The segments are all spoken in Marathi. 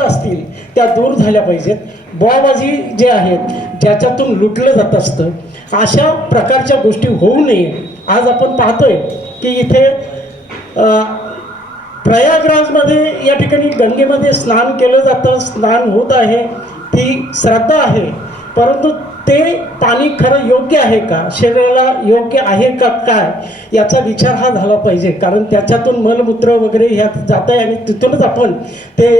अंधश्रद्धा असतील त्या दूर झाल्या पाहिजेत. बुवाबाजी जे आहेत ज्याच्यातून लुटलं जात असतं, अशा प्रकारच्या गोष्टी होऊ नये. आज आपण पाहतोय की इथे प्रयागराजमध्ये या ठिकाणी गंगेमध्ये स्नान केलं जातं, स्नान होत आहे, ती श्रद्धा आहे. परंतु ते पाणी खरं योग्य आहे का, शरीराला योग्य आहे का काय, याचा विचार हा झाला पाहिजे. कारण त्याच्यातून मलमूत्र वगैरे ह्यात जात आहे आणि तिथूनच आपण ते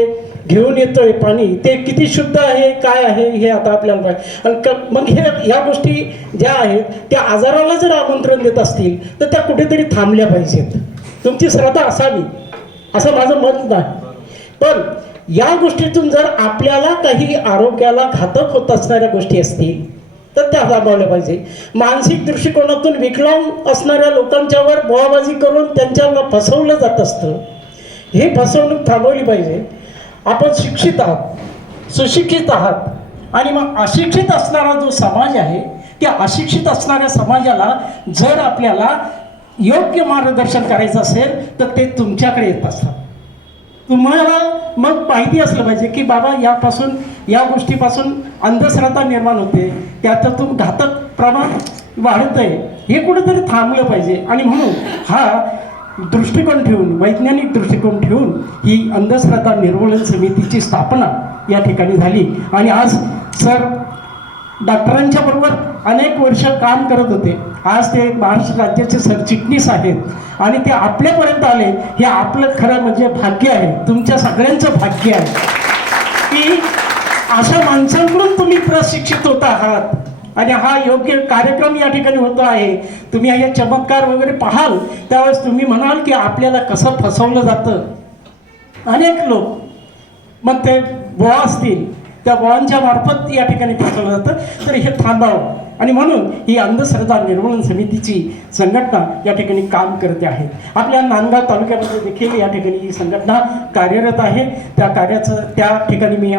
घेऊन येतोय पाणी. ते किती शुद्ध आहे काय आहे हे आता आपल्याला पाहिजे. आणि मग या गोष्टी ज्या आहेत त्या आजाराला जर आमंत्रण देत असतील तर त्या कुठेतरी थांबल्या पाहिजेत. तुमची श्रद्धा असावी असं माझं मत नाही. पण या गोष्टीतून जर आपल्याला काही आरोग्याला घातक होत असणाऱ्या गोष्टी असतील तर त्या थांबवल्या पाहिजे. मानसिक दृष्टिकोनातून विकलांग असणाऱ्या लोकांच्यावर बुवाबाजी करून त्यांच्याला फसवलं जात असतं, हे फसवणूक थांबवली पाहिजे. आपण शिक्षित आहात, सुशिक्षित आहात आणि मग अशिक्षित असणारा जो समाज आहे त्या अशिक्षित असणाऱ्या समाजाला जर आपल्याला योग्य मार्गदर्शन करायचं असेल तर ते तुमच्याकडे येत असतात. तुम्हाला मग माहिती असलं पाहिजे की बाबा यापासून या गोष्टीपासून अंधश्रद्धा निर्माण होते, त्याच्यातून घातक प्रमाण वाढतं आहे, हे कुठेतरी थांबलं पाहिजे. आणि म्हणून हा दृष्टिकोन ठेवून, वैज्ञानिक दृष्टिकोन ठेवून ही अंधश्रद्धा निर्मूलन समितीची स्थापना या ठिकाणी झाली. आणि आज सर डॉक्टरांच्या बरोबर अनेक वर्ष काम करत होते. आज ते महाराष्ट्र राज्याचे सरचिटणीस आहेत आणि ते आपल्यापर्यंत आले. हे आपलं खरं म्हणजे भाग्य आहे, तुमच्या सगळ्यांचं भाग्य आहे की अशा माणसांकडून तुम्ही प्रशिक्षित होत आहात आणि हा योग्य कार्यक्रम या ठिकाणी होतो आहे. तुम्ही हे चमत्कार वगैरे पाहाल त्यावेळेस तुम्ही म्हणाल की आपल्याला कसं फसवलं जातं. अनेक लोक मग ते बुवा असतील त्या बुवांच्या मार्फत या ठिकाणी फसवलं जातं. तर हे थांबावं आणि म्हणून ही अंधश्रद्धा निर्मूलन समितीची संघटना या ठिकाणी काम करते आहे. आपल्या नांदगाव तालुक्यामध्ये देखील या ठिकाणी ही संघटना कार्यरत आहे. त्या कार्याचं त्या ठिकाणी मी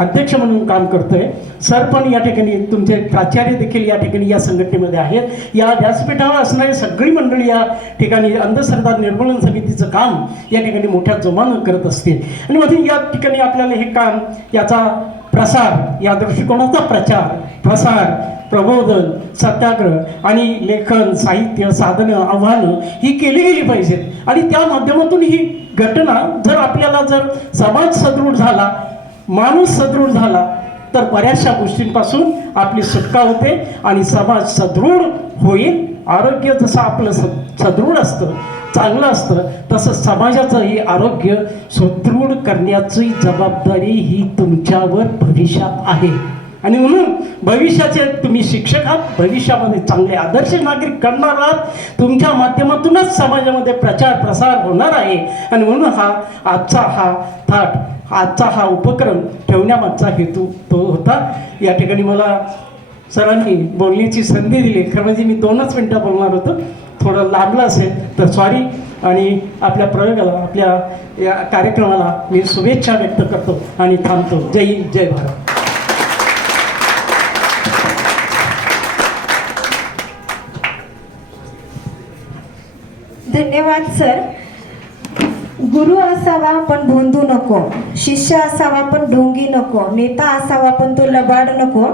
अध्यक्ष म्हणून काम करतोय. सर पण या ठिकाणी तुमचे प्राचार्य देखील या ठिकाणी या संघटनेमध्ये आहेत. या व्यासपीठावर असणारी सगळी मंडळी या ठिकाणी अंधश्रद्धा निर्मूलन समितीचं काम या ठिकाणी मोठ्या जोमानं करत असते. आणि मध्ये या ठिकाणी आपल्याला हे काम, याचा प्रसार, या दृष्टिकोनाचा प्रचार प्रसार, प्रबोधन, सत्याग्रह आणि लेखन, साहित्य, साधनं, आव्हानं ही केली गेली पाहिजेत. आणि त्या माध्यमातून ही घटना जर आपल्याला जर समाज सदृढ झाला, माणूस सदृढ झाला तर बऱ्याचशा गोष्टींपासून आपली सुटका होते आणि समाज सदृढ होईल. आरोग्य जसं आपलं सदृढ असतं, चांगलं असतं, तसं समाजाचंही आरोग्य सुदृढ करण्याची जबाबदारी ही तुमच्यावर भविष्यात आहे. आणि म्हणून भविष्याचे तुम्ही शिक्षक आहात, भविष्यामध्ये चांगले आदर्श नागरिक करणार आहात. तुमच्या माध्यमातूनच समाजामध्ये प्रचार प्रसार होणार आहे. आणि म्हणून आजचा हा उपक्रम ठेवण्यामागचा हेतू तो होता. या ठिकाणी मला सरांनी बोलण्याची संधी दिली. खरं म्हणजे मी 2च मिनटं बोलणार होतो, थोडं लांबलं असेल तर सॉरी. आणि आपल्या प्रयोगाला, आपल्या या कार्यक्रमाला मी शुभेच्छा व्यक्त करतो आणि थांबतो. जय हिंद, जय भारत. धन्यवाद सर. गुरु असावा पण भोंदू नको, शिष्य असावा पण ढोंगी नको, नेता असावा पण तो लबाड नको,